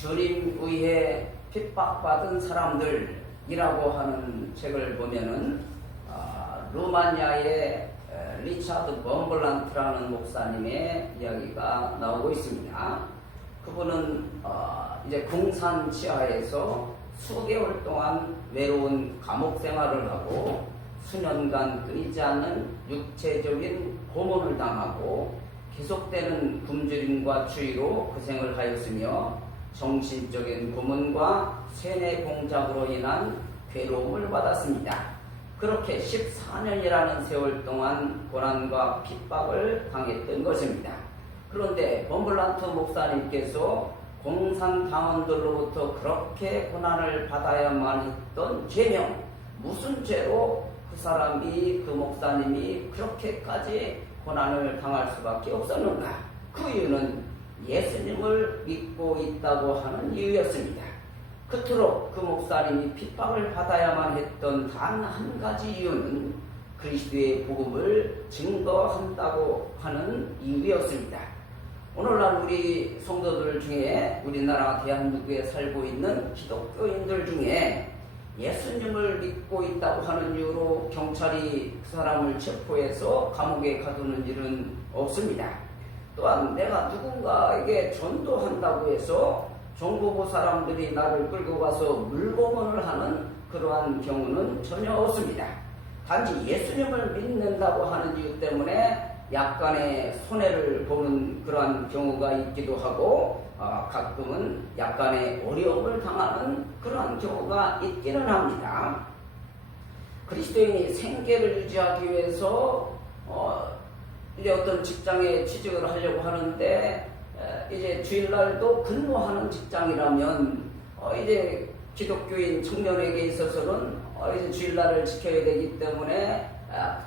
주님 위해 핍박받은 사람들이라고 하는 책을 보면은 루마니아의 리차드 범블란트라는 목사님의 이야기가 나오고 있습니다. 그분은 이제 궁산 지하에서 수개월 동안 외로운 감옥 생활을 하고 수년간 끊이지 않는 육체적인 고문을 당하고 계속되는 굶주림과 추위로 고생을 하였으며 정신적인 고문과 세뇌 공작으로 인한 괴로움을 받았습니다. 그렇게 14년이라는 세월 동안 고난과 핍박을 당했던 것입니다. 그런데 범블란트 목사님께서 공산 당원들로부터 그렇게 고난을 받아야만 했던 죄명, 무슨 죄로 그 목사님이 그렇게까지 고난을 당할 수밖에 없었는가? 그 이유는 예수님을 믿고 있다고 하는 이유였습니다. 그토록 그 목사님이 핍박을 받아야만 했던 단 한 가지 이유는 그리스도의 복음을 증거한다고 하는 이유였습니다. 오늘날 우리 성도들 중에 우리나라 대한민국에 살고 있는 기독교인들 중에 예수님을 믿고 있다고 하는 이유로 경찰이 그 사람을 체포해서 감옥에 가두는 일은 없습니다. 또한 내가 누군가에게 전도한다고 해서 종부고 사람들이 나를 끌고 가서 물고문을 하는 그러한 경우는 전혀 없습니다. 단지 예수님을 믿는다고 하는 이유 때문에 약간의 손해를 보는 그러한 경우가 있기도 하고 가끔은 약간의 어려움을 당하는 그러한 경우가 있기는 합니다. 그리스도인이 생계를 유지하기 위해서 이제 어떤 직장에 취직을 하려고 하는데 이제 주일날도 근무하는 직장이라면 이제 기독교인 청년에게 있어서는 이제 주일날을 지켜야 되기 때문에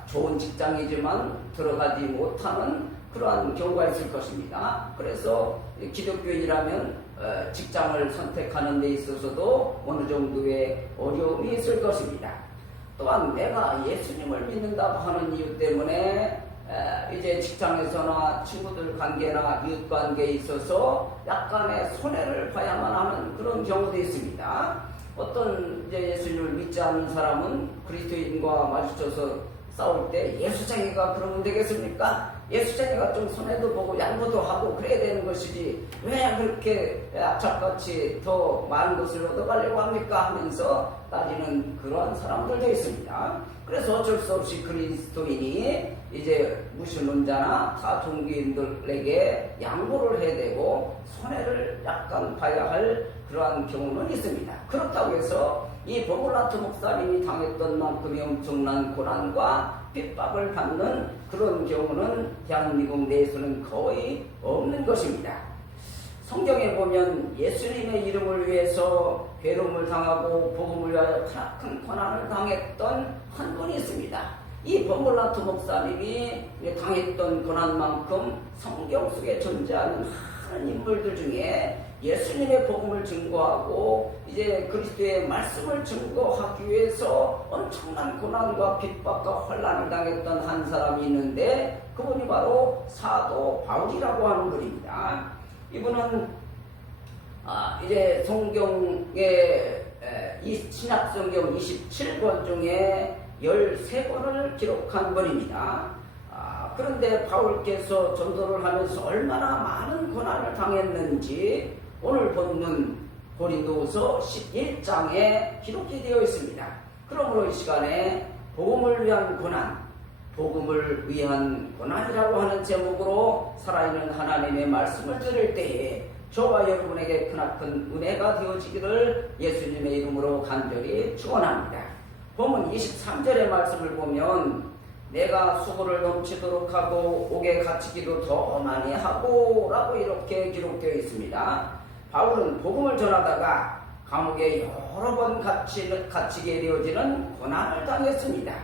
좋은 직장이지만 들어가지 못하는 그러한 경우가 있을 것입니다. 그래서 기독교인이라면 직장을 선택하는 데 있어서도 어느 정도의 어려움이 있을 것입니다. 또한 내가 예수님을 믿는다고 하는 이유 때문에 이제 직장에서나 친구들 관계나 이웃 관계에 있어서 약간의 손해를 봐야만 하는 그런 경우도 있습니다. 어떤 이제 예수님을 믿지 않는 사람은 그리스도인과 마주쳐서 싸울 때 예수쟁이가 그러면 되겠습니까? 예수쟁이가 좀 손해도 보고 양보도 하고 그래야 되는 것이지 왜 그렇게 악착같이 더 많은 것을 얻어가려고 합니까? 하면서 따지는 그러한 사람들도 있습니다. 그래서 어쩔 수 없이 그리스도인이 이제 무신론 자나 타 종교인들에게 양보를 해야 되고 손해를 약간 봐야 할 그러한 경우는 있습니다. 그렇다고 해서 이 범블란트 목사님이 당했던 만큼의 엄청난 고난과 핍박을 받는 그런 경우는 대한민국 내에서는 거의 없는 것입니다. 성경에 보면 예수님의 이름을 위해서 괴로움을 당하고 복음을 위하여 큰 고난을 당했던 한 분이 있습니다. 이 범블란트 목사님이 당했던 고난만큼 성경 속에 존재하는 많은 인물들 중에 예수님의 복음을 증거하고 이제 그리스도의 말씀을 증거하기 위해서 엄청난 고난과 핍박과 환난을 당했던 한 사람이 있는데 그분이 바로 사도 바울이라고 하는 분입니다. 이분은 이제 성경의 신약 성경 27권 중에 13권을 기록한 분입니다. 그런데 바울께서 전도를 하면서 얼마나 많은 고난을 당했는지 오늘 본문 고린도후서 11장에 기록이 되어 있습니다. 그러므로 이 시간에 복음을 위한 고난, 복음을 위한 고난이라고 하는 제목으로 살아있는 하나님의 말씀을 들을 때에 저와 여러분에게 크나큰 은혜가 되어지기를 예수님의 이름으로 간절히 축원합니다. 본문 23절의 말씀을 보면 내가 수고를 넘치도록 하고 옥에 갇히기도 더 많이 하고 라고 이렇게 기록되어 있습니다. 바울은 복음을 전하다가 감옥에 여러 번 갇히게 되어지는 고난을 당했습니다.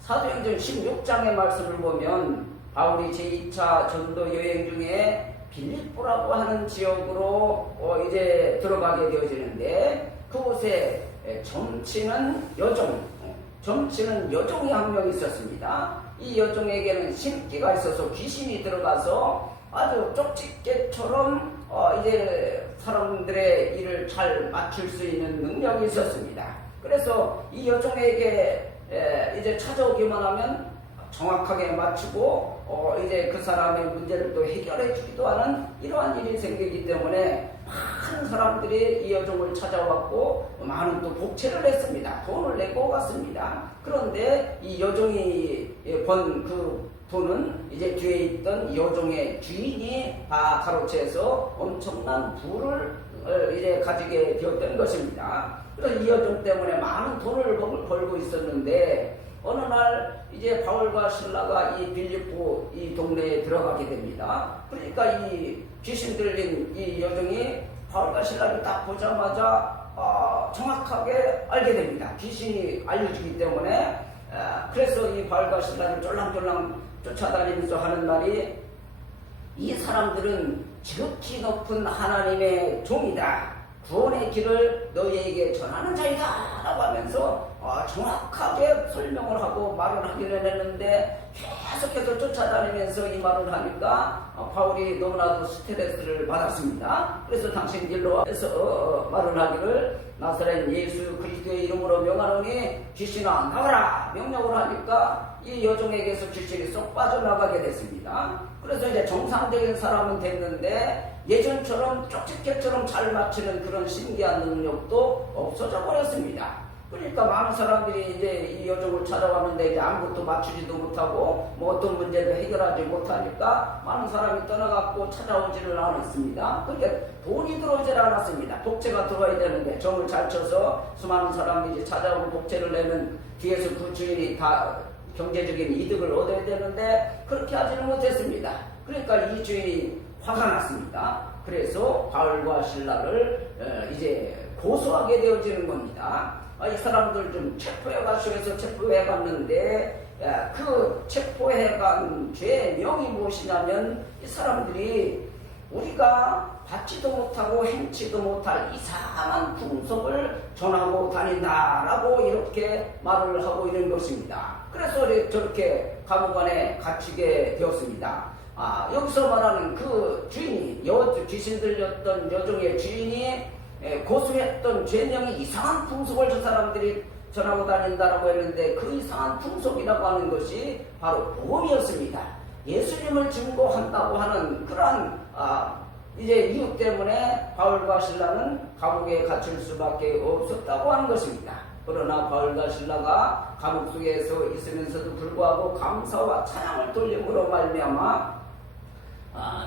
사도행전 16장의 말씀을 보면 바울이 제2차 전도 여행 중에 빌립보라고 하는 지역으로 이제 들어가게 되어지는데 그곳에 점치는 여종이 한 명 있었습니다. 이 여종에게는 신기가 있어서 귀신이 들어가서 아주 쪽집게처럼 이제 사람들의 일을 잘 맞출 수 있는 능력이 있었습니다. 그래서 이 여종에게 이제 찾아오기만 하면 정확하게 맞추고 이제 그 사람의 문제를 또 해결해 주기도 하는 이러한 일이 생기기 때문에 많은 사람들이 이 여종을 찾아왔고 많은 또 복채를 했습니다. 돈을 내고 갔습니다. 그런데 이 여종이 번 그 돈은 이제 뒤에 있던 여종의 주인이 다 가로채서 엄청난 부를 이제 가지게 되었던 것입니다. 그래서 이 여종 때문에 많은 돈을 벌고 있었는데 어느 날 이제 바울과 실라가 이 빌립보 이 동네에 들어가게 됩니다. 그러니까 이 귀신 들린 이 여종이 바울과 실라를 딱 보자마자 정확하게 알게 됩니다. 귀신이 알려주기 때문에. 그래서 이 바울과 실라를 쫄랑쫄랑 쫓아다니면서 하는 말이, 이 사람들은 지극히 높은 하나님의 종이다, 구원의 길을 너희에게 전하는 자이다 라고 하면서 정확하게 설명을 하고 말을 하기는 했는데, 계속해서 쫓아다니면서 이 말을 하니까 바울이 너무나도 스트레스를 받았습니다. 그래서 당신 일로 와서 말을 하기를, 나사렛 예수 그리스도의 이름으로 명하노니 귀신아 나가라 명령을 하니까 이 여종에게서 귀신이 쏙 빠져나가게 됐습니다. 그래서 이제 정상적인 사람은 됐는데 예전처럼 쪽집게처럼 잘 맞추는 그런 신기한 능력도 없어져 버렸습니다. 그러니까 많은 사람들이 이제 이 여종을 찾아왔는데 이제 아무것도 맞추지도 못하고 뭐 어떤 문제도 해결하지 못하니까 많은 사람이 떠나갔고 찾아오지를 않았습니다. 그러니까 돈이 들어오질 않았습니다. 복채가 들어와야 되는데 점을 잘 쳐서 수많은 사람들이 찾아오고 복채를 내면 뒤에서 그 주인이 다 경제적인 이득을 얻어야 되는데 그렇게 하지는 못했습니다. 그러니까 이 주인이 화가 났습니다. 그래서 바울과 실라를 이제 고소하게 되어지는 겁니다. 이 사람들 좀 체포해 가시오 해서 체포해 갔는데, 그 체포해 간 죄명이 무엇이냐면, 이 사람들이 우리가 받지도 못하고 행치도 못할 이상한 풍속을 전하고 다닌다라고 이렇게 말을 하고 있는 것입니다. 그래서 저렇게 감옥 안에 갇히게 되었습니다. 여기서 말하는 그 주인이, 귀신 들렸던 여종의 주인이 고소했던 죄명이 이상한 풍속을 저 사람들이 전하고 다닌다라고 했는데, 그 이상한 풍속이라고 하는 것이 바로 복음이었습니다. 예수님을 증거한다고 하는 그러한 이제 이유 때문에 바울과 실라는 감옥에 갇힐 수밖에 없었다고 하는 것입니다. 그러나 바울과 실라가 감옥 속에서 있으면서도 불구하고 감사와 찬양을 돌림으로 말미암아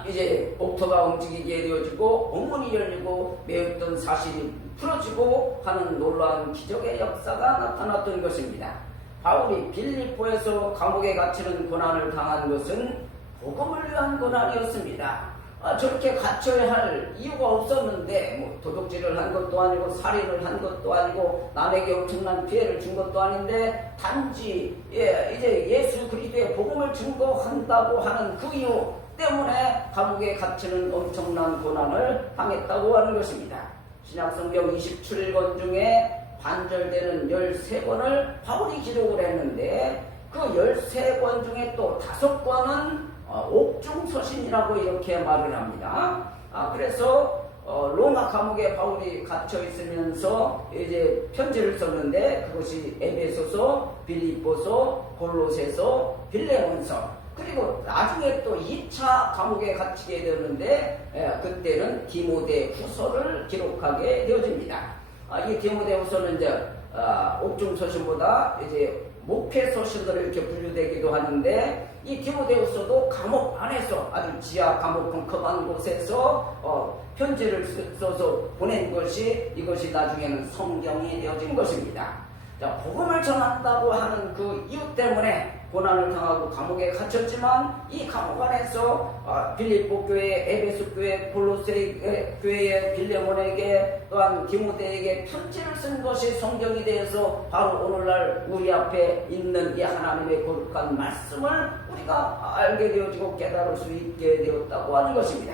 이제 옥토가 움직이게 되어지고 옥문이 열리고 매였던 사실이 풀어지고 하는 놀라운 기적의 역사가 나타났던 것입니다. 바울이 빌립보에서 감옥에 갇히는 고난을 당한 것은 복음을 위한 고난이었습니다. 저렇게 갇혀야 할 이유가 없었는데, 뭐 도둑질을 한 것도 아니고 살인을 한 것도 아니고 남에게 엄청난 피해를 준 것도 아닌데, 단지 이제 예수 그리스도의 복음을 증거한다고 하는 그 이유 때문에 감옥에 갇히는 엄청난 고난을 당했다고 하는 것입니다. 신약성경 27권 중에 반절되는 13권을 바울이 기록을 했는데, 그 13권 중에 또 5권은 옥중서신이라고 이렇게 말을 합니다. 그래서 로마 감옥에 바울이 갇혀 있으면서 이제 편지를 썼는데, 그것이 에베소서, 빌립보서, 골로새서, 빌레몬서, 그리고 나중에 또 2차 감옥에 갇히게 되는데, 그때는 디모데 후서를 기록하게 되어집니다. 이 디모데 후서는 이제 옥중서신보다 이제 목회서신으로 이렇게 분류되기도 하는데, 이 디모데 후서도 감옥 안에서 아주 지하 감옥 컴컴한 곳에서 편지를 써서 보낸 것이, 이것이 나중에는 성경이 되어진 것입니다. 자, 복음을 전한다고 하는 그 이유 때문에 고난을 당하고 감옥에 갇혔지만, 이 감옥 안에서 빌립보 교회, 에베소 교회, 골로새 교회의 빌레몬에게, 또한 디모데에게 편지를 쓴 것이 성경이 되어서 바로 오늘날 우리 앞에 있는 이 하나님의 거룩한 말씀을 우리가 알게 되어지고 깨달을 수 있게 되었다고 하는 것입니다.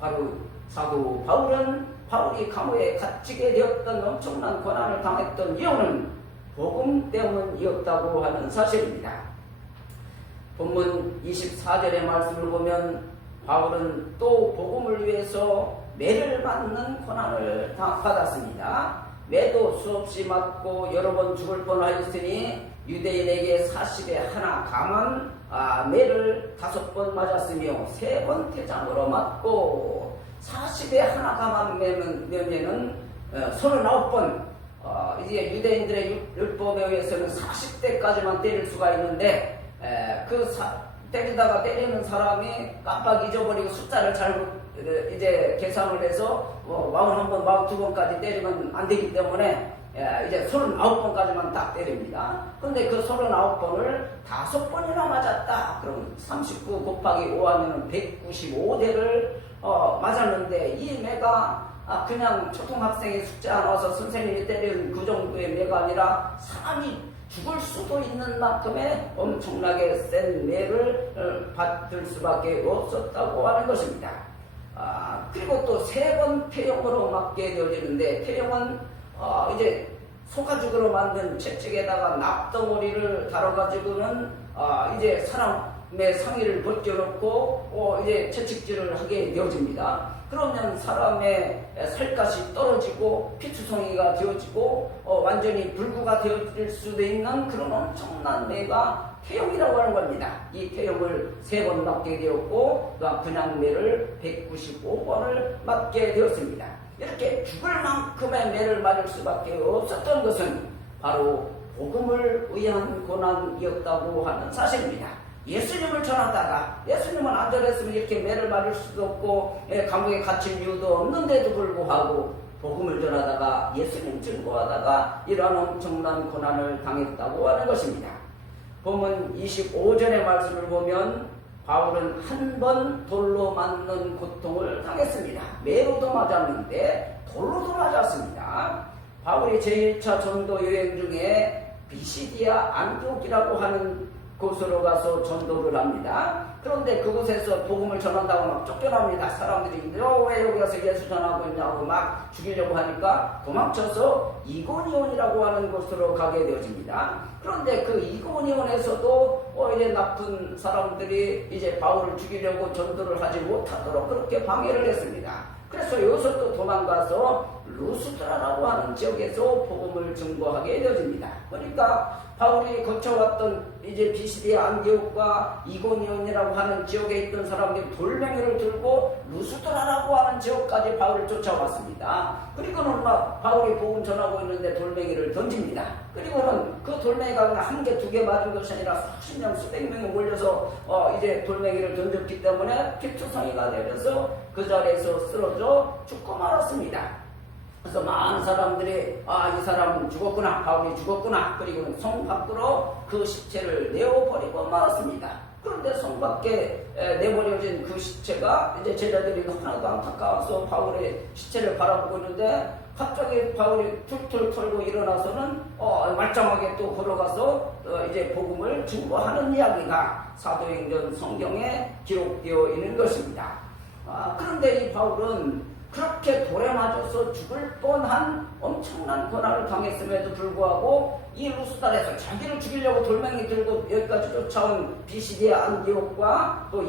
바로 사도 바울은, 바울이 감옥에 갇히게 되었던 엄청난 고난을 당했던 이유는 복음 때문이었다고 하는 사실입니다. 본문 24절의 말씀을 보면, 바울은 또 복음을 위해서 매를 맞는 고난을 받았습니다. 매도 수없이 맞고 여러 번 죽을 뻔하였으니 유대인에게 40에 하나 감한 매를 5번 맞았으며 3번 태장으로 맞고 40에 하나 감한 매는 39번. 이제 유대인들의 율법에 의해서는 40대까지만 때릴 수가 있는데 때리다가 때리는 사람이 깜빡 잊어버리고 숫자를 잘못 이제 계산을 해서 41번, 42번까지 때리면 안 되기 때문에 이제 39번까지만 딱 때립니다. 근데 그 39번을 5번이나 맞았다. 그럼 39 곱하기 5 하면 195대를 맞았는데 이 매가 그냥 초등학생이 숙제 안 와서 선생님이 때리는 그 정도의 매가 아니라 사람이 죽을 수도 있는 만큼의 엄청나게 센 매를 받을 수밖에 없었다고 하는 것입니다. 그리고 또 3번 태형으로 맞게 되어지는데 태형은 이제 소가죽으로 만든 채찍에다가 납덩어리를 달아가지고는 이제 사람의 상의를 벗겨놓고 이제 채찍질을 하게 되어집니다. 그러면 사람의 살갗이 떨어지고 피투성이가 되어지고 완전히 불구가 되어질 수도 있는 그런 엄청난 매가 태형이라고 하는 겁니다. 이 태형을 3번 맞게 되었고 그냥 매를 195번을 맞게 되었습니다. 이렇게 죽을 만큼의 매를 맞을 수밖에 없었던 것은 바로 복음을 위한 고난이었다고 하는 사실입니다. 예수님을 전하다가 예수님은 안전했으면 이렇게 매를 맞을 수도 없고 감옥에 갇힐 이유도 없는데도 불구하고 복음을 전하다가 예수님 증거하다가 이러한 엄청난 고난을 당했다고 하는 것입니다. 본문 25절의 말씀을 보면 바울은 한 번 돌로 맞는 고통을 당했습니다. 매로도 맞았는데 돌로도 맞았습니다. 바울이 제1차 전도 여행 중에 비시디아 안디옥이라고 하는 곳으로 가서 전도를 합니다. 그런데 그곳에서 복음을 전한다고 막 쫓겨납니다. 사람들이 너 왜 여기 가서 예수 전하고 있냐고 막 죽이려고 하니까 도망쳐서 이고니온이라고 하는 곳으로 가게 되어집니다. 그런데 그 이고니온에서도 이제 나쁜 사람들이 이제 바울을 죽이려고 전도를 하지 못하도록 그렇게 방해를 했습니다. 그래서 여기서 또 도망가서 루스드라라고 하는 지역에서 복음을 증거하게 되어집니다. 그러니까 바울이 거쳐왔던 이제 비시디아 안디옥과 이고니온이라고 하는 지역에 있던 사람들이 돌멩이를 들고 루스드라라고 하는 지역까지 바울을 쫓아왔습니다. 그리고는 막 바울이 복음 전하고 있는데 돌멩이를 던집니다. 그리고는 그 돌멩이가 그냥 1개, 2개 맞은 것이 아니라 수십 명, 수백 명이 몰려서 이제 돌멩이를 던졌기 때문에 피투성이가 되면서 그 자리에서 쓰러져 죽고 말았습니다. 그래서 많은 사람들이 이 사람은 죽었구나, 바울이 죽었구나. 그리고 성 밖으로 그 시체를 내어버리고 말았습니다. 그런데 성 밖에 내버려진 그 시체가 이제 제자들이 하나도 안타까워서 바울의 시체를 바라보고 있는데 갑자기 바울이 툴툴 털고 일어나서는 말짱하게 또 걸어가서 이제 복음을 증거하는 이야기가 사도행전 성경에 기록되어 있는 것입니다. 그런데 이 바울은 그렇게 돌에 맞아서 죽을 뻔한 엄청난 고난을 당했음에도 불구하고 이 루스달에서 자기를 죽이려고 돌멩이 들고 여기까지 쫓아온 비시디아 안디옥과 또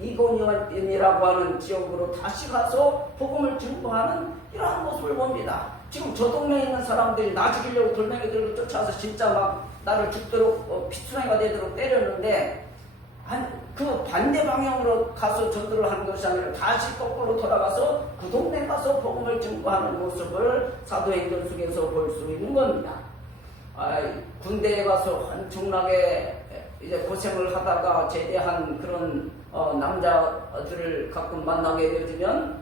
이고니온이라고 하는 지역으로 다시 가서 복음을 증거하는 이러한 모습을 봅니다. 지금 저 동네에 있는 사람들이 나 죽이려고 돌멩이 들고 쫓아와서 진짜 막 나를 죽도록 피투성이가 되도록 때렸는데 그 반대 방향으로 가서 전도를 하는 것이 아니라 다시 거꾸로 돌아가서 그 동네 가서 복음을 증거하는 모습을 사도행전 속에서 볼 수 있는 겁니다. 군대에 가서 엄청나게 이제 고생을 하다가 제대한 그런 남자들을 가끔 만나게 되어지면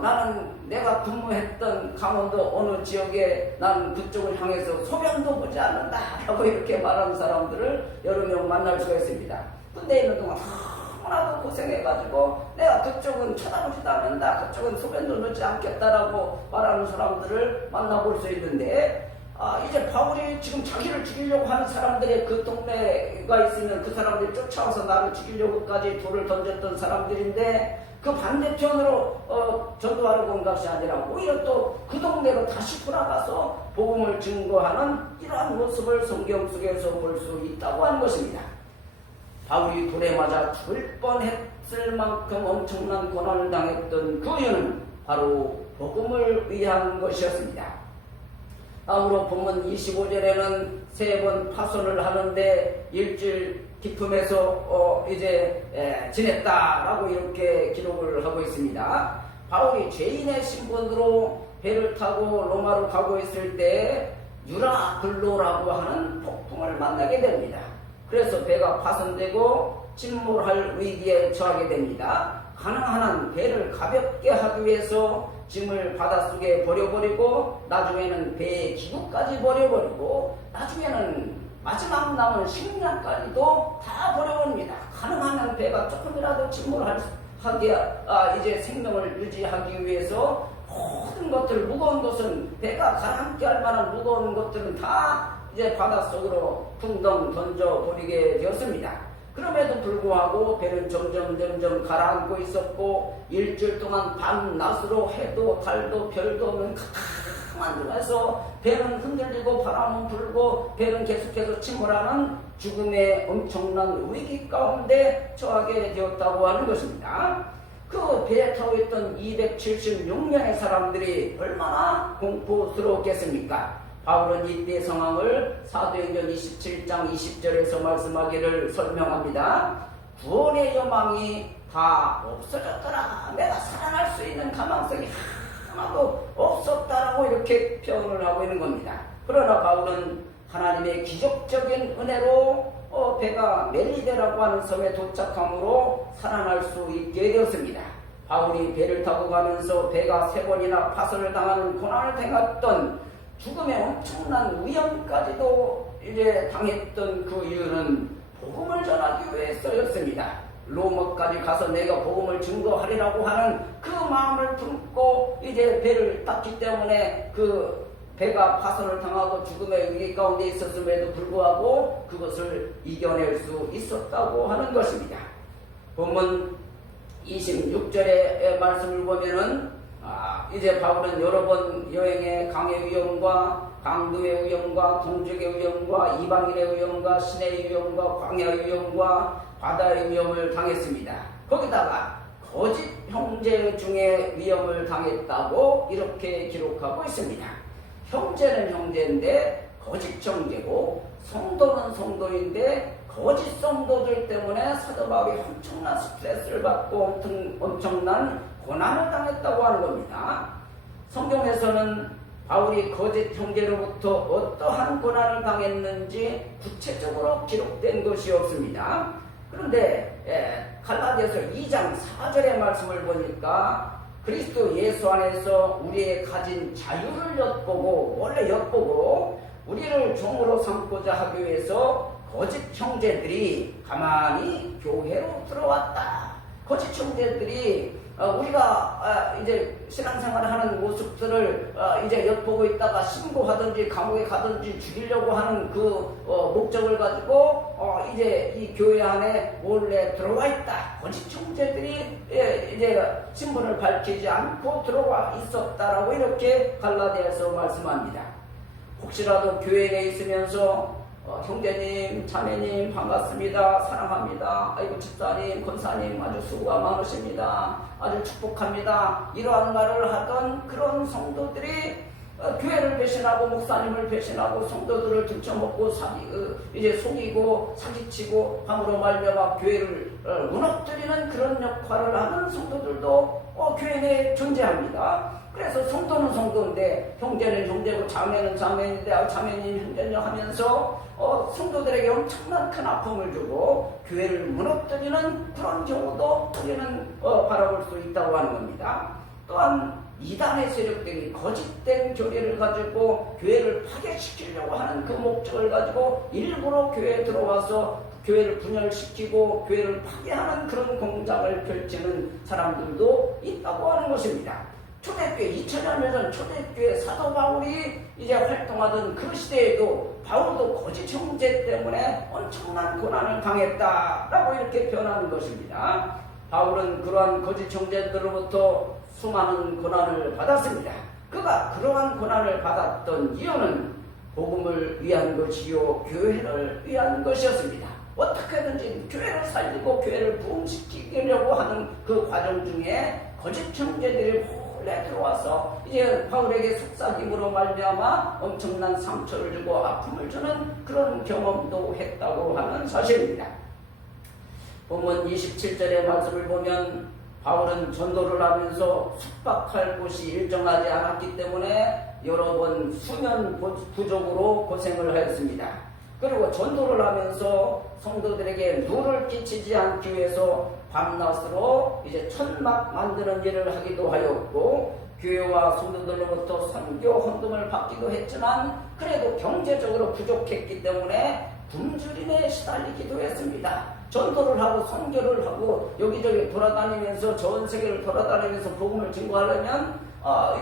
나는 내가 근무했던 강원도 어느 지역에 나는 그쪽을 향해서 소변도 보지 않는다 라고 이렇게 말하는 사람들을 여러 명 만날 수가 있습니다. 군대에 있는 동안 너무나도 고생해가지고 내가 그쪽은 쳐다보지도 않는다, 그쪽은 소변도 넣지 않겠다라고 말하는 사람들을 만나볼 수 있는데 이제 바울이 지금 자기를 죽이려고 하는 사람들의 그 동네가 있으면 그 사람들이 쫓아와서 나를 죽이려고까지 돌을 던졌던 사람들인데 그 반대편으로 전도하러 온 것이 아니라 오히려 또 그 동네로 다시 돌아가서 복음을 증거하는 이러한 모습을 성경 속에서 볼 수 있다고 하는 것입니다. 바울이 돌에 맞아 죽을 없을 만큼 엄청난 고난을 당했던 그 이유는 바로 복음을 위한 것이었습니다. 다음으로 본문 25절에는 3번 파손을 하는데 일주일 기품에서 지냈다라고 이렇게 기록을 하고 있습니다. 바울이 죄인의 신분으로 배를 타고 로마로 가고 있을 때 유라굴로라고 하는 폭풍을 만나게 됩니다. 그래서 배가 파손되고 침몰할 위기에 처하게 됩니다. 가능한 한 배를 가볍게 하기 위해서 짐을 바닷속에 버려버리고 나중에는 배의 기구까지 버려버리고 나중에는 마지막 남은 식량까지도 다 버려버립니다. 가능한 한 배가 조금이라도 이제 생명을 유지하기 위해서 모든 것들, 무거운 것은 배가 가라앉게 할 만한 무거운 것들은 다 이제 바닷속으로 풍덩 던져버리게 되었습니다. 그럼에도 불구하고 배는 점점 가라앉고 있었고 일주일 동안 밤낮으로 해도 달도 별도 없는 캄캄한 중에서 배는 흔들리고 바람은 불고 배는 계속해서 침몰하는 죽음의 엄청난 위기 가운데 처하게 되었다고 하는 것입니다. 그 배에 타고 있던 276명의 사람들이 얼마나 공포스러웠겠습니까? 바울은 이때 상황을 사도행전 27장 20절에서 말씀하기를 설명합니다. 구원의 여망이 다 없어졌더라. 내가 살아날 수 있는 가망성이 하나도 없었다라고 이렇게 표현을 하고 있는 겁니다. 그러나 바울은 하나님의 기적적인 은혜로 배가 멜리데라고 하는 섬에 도착함으로 살아날 수 있게 되었습니다. 바울이 배를 타고 가면서 배가 3번이나 파손을 당하는 고난을 당했던 죽음의 엄청난 위험까지도 이제 당했던 그 이유는 복음을 전하기 위해서였습니다. 로마까지 가서 내가 복음을 증거하리라고 하는 그 마음을 품고 이제 배를 탔기 때문에 그 배가 파손을 당하고 죽음의 위기 가운데 있었음에도 불구하고 그것을 이겨낼 수 있었다고 하는 것입니다. 본문 26절의 말씀을 보면은 이제 바울은 여러 번 여행의 강의 위험과 강도의 위험과 동족의 위험과 이방인의 위험과 신의 위험과 광야의 위험과 바다의 위험을 당했습니다. 거기다가 거짓 형제 중에 위험을 당했다고 이렇게 기록하고 있습니다. 형제는 형제인데 거짓 형제고 성도는 성도인데 거짓 성도들 때문에 사도 바울이 엄청난 스트레스를 받고 엄청난 고난을 당했다고 하는 겁니다. 성경에서는 바울이 거짓 형제로부터 어떠한 고난을 당했는지 구체적으로 기록된 것이 없습니다. 그런데 갈라디아서 2장 4절의 말씀을 보니까 그리스도 예수 안에서 우리의 가진 자유를 엿보고 우리를 종으로 삼고자 하기 위해서 거짓 형제들이 가만히 교회로 들어왔다. 거짓 형제들이 우리가 이제 신앙생활을 하는 모습들을 이제 엿보고 있다가 신고하든지 감옥에 가든지 죽이려고 하는 그 목적을 가지고 이제 이 교회 안에 몰래 들어와 있다. 거짓 형제들이 이제 신분을 밝히지 않고 들어와 있었다라고 이렇게 갈라디아서 말씀합니다. 혹시라도 교회에 있으면서 형제님, 자매님 반갑습니다. 사랑합니다. 아이고 집사님, 권사님 아주 수고가 많으십니다. 아주 축복합니다. 이러한 말을 하던 그런 성도들이 교회를 배신하고 목사님을 배신하고 성도들을 등쳐먹고 이제 속이고 사기치고 함으로 말미암아 교회를 무너뜨리는 그런 역할을 하는 성도들도 교회 내에 존재합니다. 그래서 성도는 성도인데 형제는 형제고 자매는 자매인데 자매는 형제냐 하면서 성도들에게 엄청난 큰 아픔을 주고 교회를 무너뜨리는 그런 경우도 우리는 바라볼 수 있다고 하는 겁니다. 또한 이단의 세력들이 거짓된 교리를 가지고 교회를 파괴시키려고 하는 그 목적을 가지고 일부러 교회에 들어와서 교회를 분열시키고 교회를 파괴하는 그런 공작을 펼치는 사람들도 있다고 하는 것입니다. 초대교회 2000년 전 초대교회 사도 바울이 이제 활동하던 그 시대에도 바울도 거짓 형제 때문에 엄청난 고난을 당했다라고 이렇게 표현하는 것입니다. 바울은 그러한 거짓 형제들로부터 수많은 고난을 받았습니다. 그가 그러한 고난을 받았던 이유는 복음을 위한 것이요 교회를 위한 것이었습니다. 어떻게든지 교회를 살리고 교회를 부흥시키려고 하는 그 과정 중에 거짓 형제들이 몰래 들어와서 이제 바울에게 속삭임으로 말미암아 엄청난 상처를 주고 아픔을 주는 그런 경험도 했다고 하는 사실입니다. 본문 27절의 말씀을 보면 바울은 전도를 하면서 숙박할 곳이 일정하지 않았기 때문에 여러 번 수면 부족으로 고생을 하였습니다. 그리고 전도를 하면서 성도들에게 누를 끼치지 않기 위해서 밤낮으로 이제 천막 만드는 일을 하기도 하였고, 교회와 성도들로부터 선교 헌금을 받기도 했지만 그래도 경제적으로 부족했기 때문에 굶주림에 시달리기도 했습니다. 전도를 하고 선교를 하고 여기저기 돌아다니면서 전 세계를 돌아다니면서 복음을 증거하려면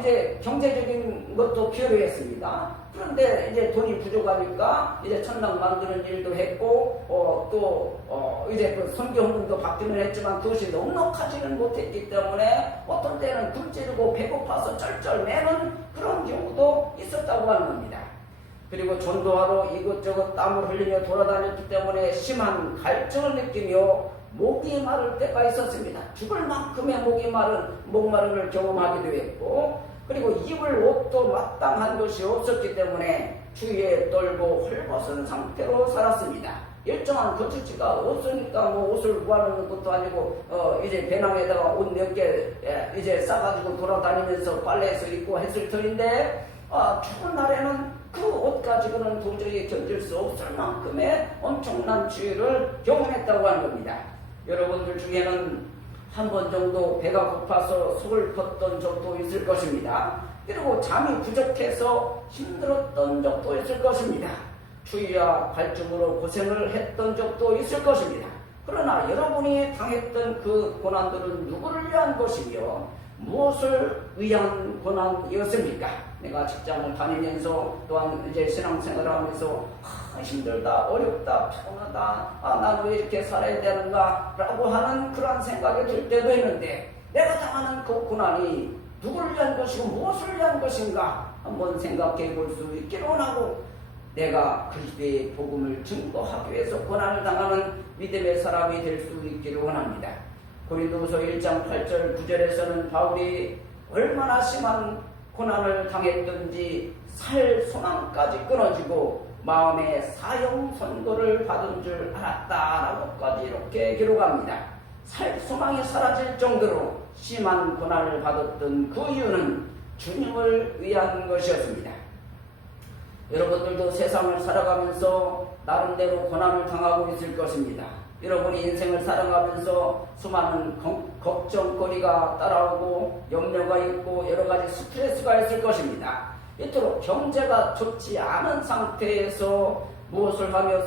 이제 경제적인 것도 필요했습니다. 그런데 이제 돈이 부족하니까 이제 천당 만드는 일도 했고 또 이제 그 선교 헌금도 받기는 했지만 그것이 넉넉하지는 못했기 때문에 어떤 때는 굶주리고 배고파서 쩔쩔매는 그런 경우도 있었다고 하는 겁니다. 그리고 전도하러 이것저것 땀을 흘리며 돌아다녔기 때문에 심한 갈증을 느끼며 목이 마를 때가 있었습니다. 죽을 만큼의 목마름을 경험하기도 했고, 그리고 입을 옷도 마땅한 것이 없었기 때문에 추위에 떨고 헐벗은 상태로 살았습니다. 일정한 거주지가 없으니까 옷을 구하는 것도 아니고 이제 배낭에다가 옷 몇 개 이제 싸가지고 돌아다니면서 빨래해서 입고 했을 터인데 추운 날에는 그 옷 가지고는 도저히 견딜 수 없을 만큼의 엄청난 추위를 경험했다고 하는 겁니다. 여러분들 중에는 한 번 정도 배가 고파서 속을 걷던 적도 있을 것입니다. 그리고 잠이 부족해서 힘들었던 적도 있을 것입니다. 추위와 갈증으로 고생을 했던 적도 있을 것입니다. 그러나 여러분이 당했던 그 고난들은 누구를 위한 것이며 무엇을 위한 고난이었습니까? 내가 직장을 다니면서 또한 이제 신앙생활을 하면서 힘들다, 어렵다, 피곤하다, 나는 왜 이렇게 살아야 되는가 라고 하는 그런 생각이 들 때도 있는데, 내가 당하는 그 고난이 누구를 위한 것이고 무엇을 위한 것인가 한번 생각해 볼 수 있기를 원하고, 내가 그리스도의 복음을 증거하기 위해서 고난을 당하는 믿음의 사람이 될 수 있기를 원합니다. 고린도후서 1장 8절 9절에서는 바울이 얼마나 심한 고난을 당했던지 살 소망까지 끊어지고 마음에 사형 선고를 받은 줄 알았다라고까지 이렇게 기록합니다. 살 소망이 사라질 정도로 심한 고난을 받았던 그 이유는 주님을 위한 것이었습니다. 여러분들도 세상을 살아가면서 나름대로 고난을 당하고 있을 것입니다. 여러분이 인생을 살아가면서 수많은 걱정거리가 따라오고 염려가 있고 여러가지 스트레스가 있을 것입니다. 이토록 경제가 좋지 않은 상태에서 무엇을 하며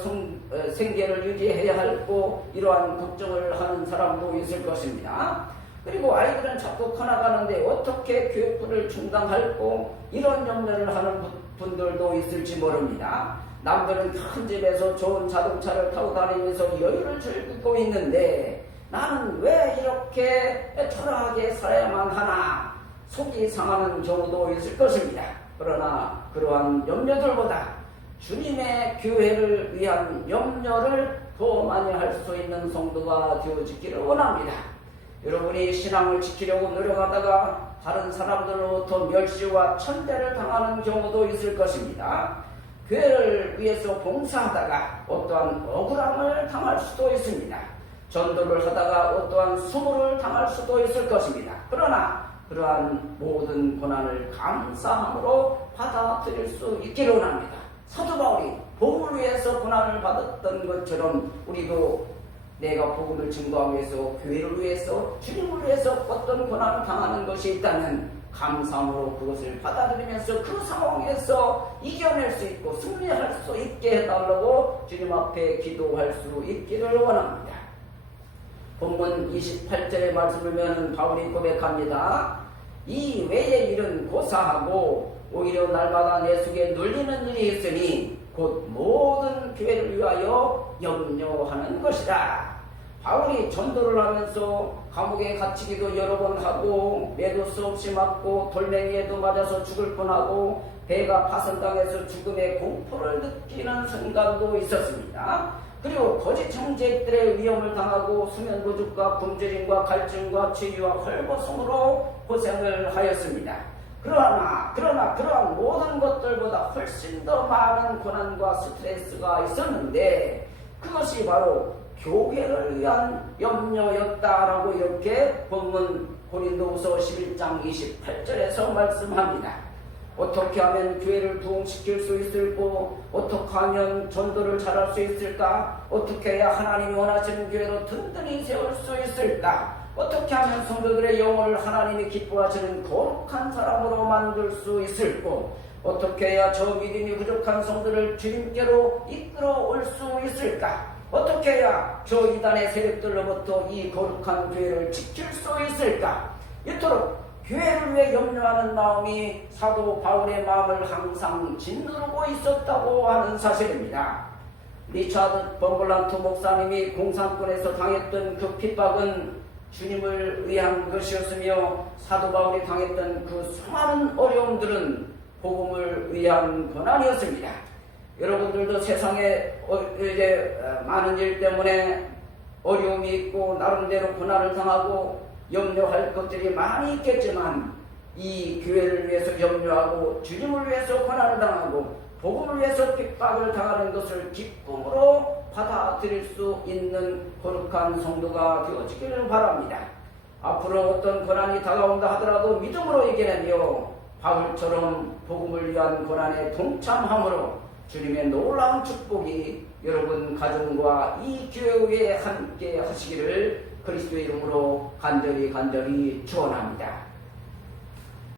생계를 유지해야 할고 이러한 걱정을 하는 사람도 있을 것입니다. 그리고 아이들은 자꾸 커나가는데 어떻게 교육부를 중단할고 이런 염려를 하는 분들도 있을지 모릅니다. 남들은 큰 집에서 좋은 자동차를 타고 다니면서 여유를 즐기고 있는데 나는 왜 이렇게 초라하게 살아야만 하나 속이 상하는 경우도 있을 것입니다. 그러나 그러한 염려들보다 주님의 교회를 위한 염려를 더 많이 할 수 있는 성도가 되어지기를 원합니다. 여러분이 신앙을 지키려고 노력하다가 다른 사람들로부터 멸시와 천대를 당하는 경우도 있을 것입니다. 교회를 위해서 봉사하다가 어떠한 억울함을 당할 수도 있습니다. 전도를 하다가 어떠한 수모를 당할 수도 있을 것입니다. 그러나 그러한 모든 고난을 감사함으로 받아들일 수 있기를 원합니다. 사도 바울이 복음을 위해서 고난을 받았던 것처럼 우리도 내가 복음을 증거하기 위해서, 교회를 위해서, 주님을 위해서 어떤 고난을 당하는 것이 있다면 감사함으로 그것을 받아들이면서 그 상황에서 이겨낼 수 있고 승리할 수 있게 해달라고 주님 앞에 기도할 수 있기를 원합니다. 본문 28절의 말씀을 보면 바울이 고백합니다. 이 외의 일은 고사하고 오히려 날마다 내 속에 눌리는 일이 있으니 곧 모든 교회를 위하여 염려하는 것이라. 바울이 전도를 하면서 감옥에 갇히기도 여러 번 하고 매도 수 없이 맞고 돌멩이에도 맞아서 죽을 뻔하고 배가 파손당해서 죽음의 공포를 느끼는 순간도 있었습니다. 그리고 거짓 형제들의 위험을 당하고 수면 부족과 굶주림과 갈증과 치유와 헐벗음으로 고생을 하였습니다. 그러나 그러한 모든 것들보다 훨씬 더 많은 고난과 스트레스가 있었는데 그것이 바로 교회를 위한 염려였다라고 이렇게 본문 고린도후서 11장 28절에서 말씀합니다. 어떻게 하면 교회를 부흥시킬 수 있을고 어떻게 하면 전도를 잘할 수 있을까? 어떻게 해야 하나님이 원하시는 교회로 든든히 세울 수 있을까? 어떻게 하면 성도들의 영혼을 하나님이 기뻐하시는 거룩한 사람으로 만들 수 있을고 어떻게 해야 저 믿음이 부족한 성도를 주님께로 이끌어올 수 있을까? 어떻게 해야 저 이단의 세력들로부터 이 거룩한 교회를 지킬 수 있을까? 이토록 교회를 위해 염려하는 마음이 사도 바울의 마음을 항상 짓누르고 있었다고 하는 사실입니다. 리차드 범글란트 목사님이 공산권에서 당했던 그 핍박은 주님을 위한 것이었으며 사도 바울이 당했던 그 수많은 어려움들은 복음을 위한 고난이었습니다. 여러분들도 세상에 이제 많은 일 때문에 어려움이 있고 나름대로 고난을 당하고 염려할 것들이 많이 있겠지만 이 교회를 위해서 염려하고 주님을 위해서 고난을 당하고 복음을 위해서 핍박을 당하는 것을 기쁨으로 받아들일 수 있는 거룩한 성도가 되어지기를 바랍니다. 앞으로 어떤 고난이 다가온다 하더라도 믿음으로 이겨내며 바울처럼 복음을 위한 고난에 동참함으로 주님의 놀라운 축복이 여러분 가정과 이 교회에 함께 하시기를 그리스도의 이름으로 간절히 축원합니다.